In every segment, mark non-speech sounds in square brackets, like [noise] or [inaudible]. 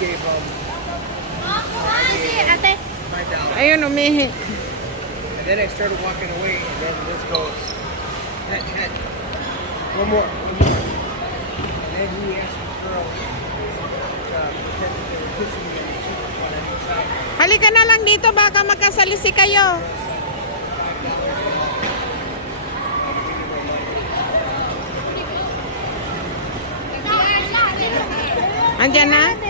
gave him. Ate. Ayun, umihi. And then I started walking away, and then this goes, head, head. One more, one more. And then he asked the girl, uh, pretend that they were kissing me on the cheek, one on each Halika na lang dito, baka magkasalisi kayo. Andiyan na?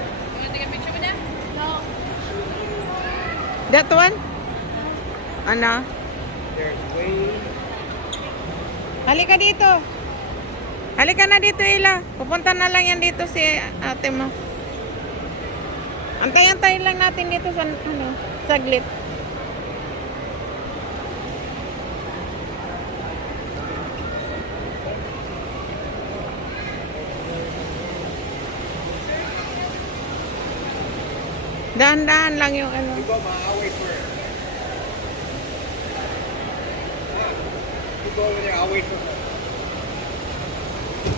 That one? Ana? Halika dito. Halika na dito, Ila. Pupunta na lang yan dito si ate mo. Antay-antay lang natin dito sa ano, saglit. Dahan-dahan lang yung ano. Iba maaway ko eh. Iba niya away ko.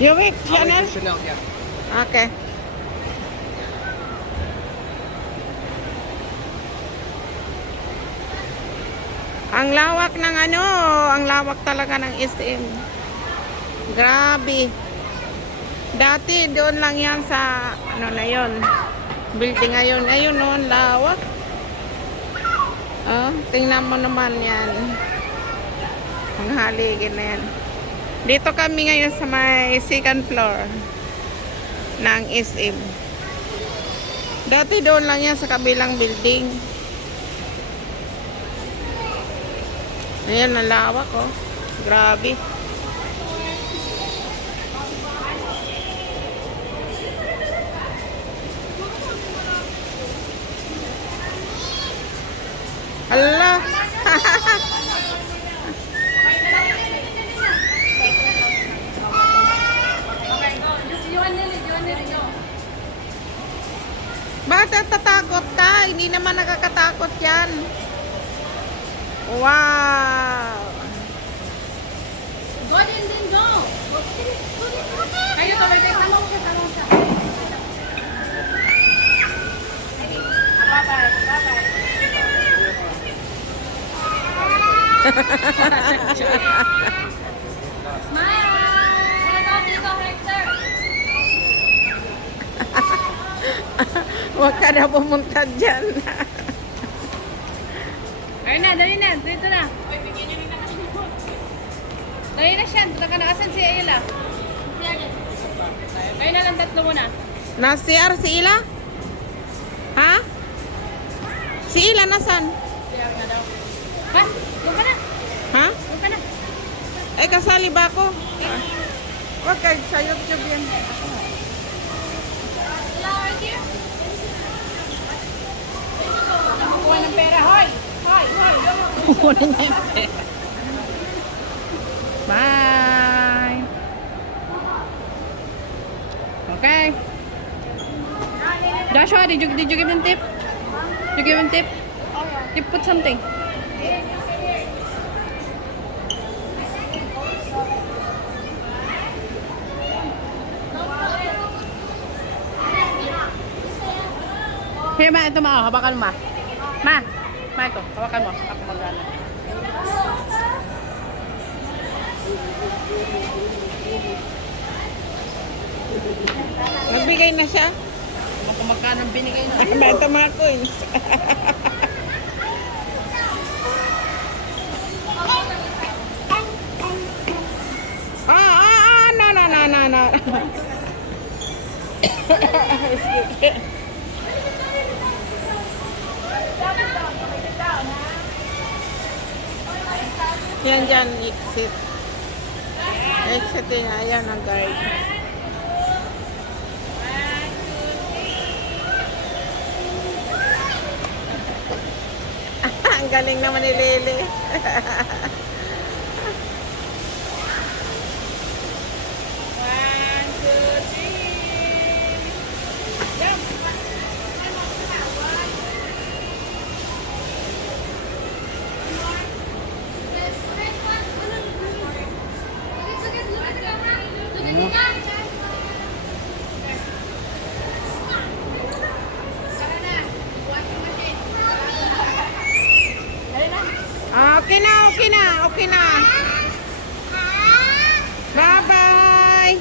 You wait, Chanel? Ah, Chanel, yeah. Okay. Ang lawak ng ano, ang lawak talaga ng SM. Grabe. Dati doon lang yan sa ano na yon building ngayon. Ayun oh, no, lawak. Oh, tingnan mo naman yan. Ang haligin na yan. Dito kami ngayon sa may second floor ng SM. Dati doon lang yan sa kabilang building. Ayan, nalawak oh. Grabe. natatakot ta. Hindi naman nakakatakot yan. Wow! Go din din, go! Kayo, tuloy kayo. Tanong siya, tanong siya. Bye-bye, bye-bye. Ha, ha, ha, ha. ka na pumunta dyan. Ayun na, dali na. Dito na. Uy, bigyan nyo na kasi Dali na siya. Dito ka na. Asan si Ayla? Kayo na lang tatlo muna. Na CR si Ila? Ha? Si Ila nasan? CR na daw. Ha? Doon ka na. Ha? Doon ka na. Eh, kasali ba ako? Eh. Okay, Ah. Huwag kayo, sayop yan. Hello, right you? Kukunin na yung pera. Bye! Okay. Joshua, did you, did you give him tip? Did you give him tip? You put something. Here, ma, ito ma, oh, habakan ma. Ma, Marco, hawakan mo. Ako magana. Nagbigay na siya? Kumakain ng binigay na. Benta mga ko. ah, ah, ah, no, no, no, no, no. Excuse me. Yan dyan, exit. Exit eh, ayan ang guard. [laughs] ang galing naman ni Lele. [laughs] Okay na, okay na, okay na. Bye-bye.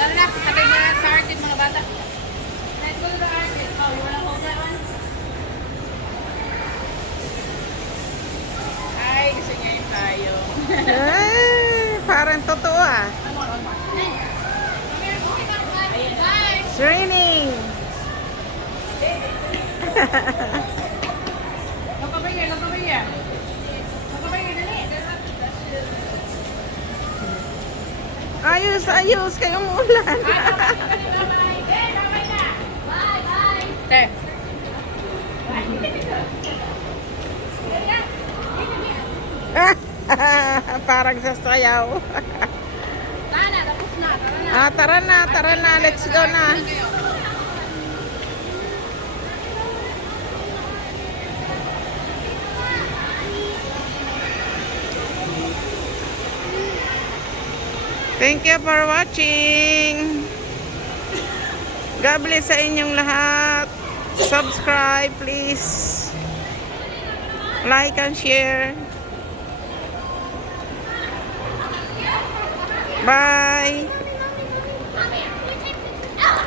Tara na, katay na lang sa artin mga bata. Let's go to the Oh, you wanna hold that Ay, gusto niya yung tayo. Ay, ah, parang totoo ah. It's raining. Look over here, look over here. Look over here, dali. Ayos, ayos. Kayong ulan. There. [laughs] Parang sa sayaw. [laughs] Ah, tara na, tara na. Let's go na. Thank you for watching. God bless sa inyong lahat. Subscribe, please. Like and share. Bye.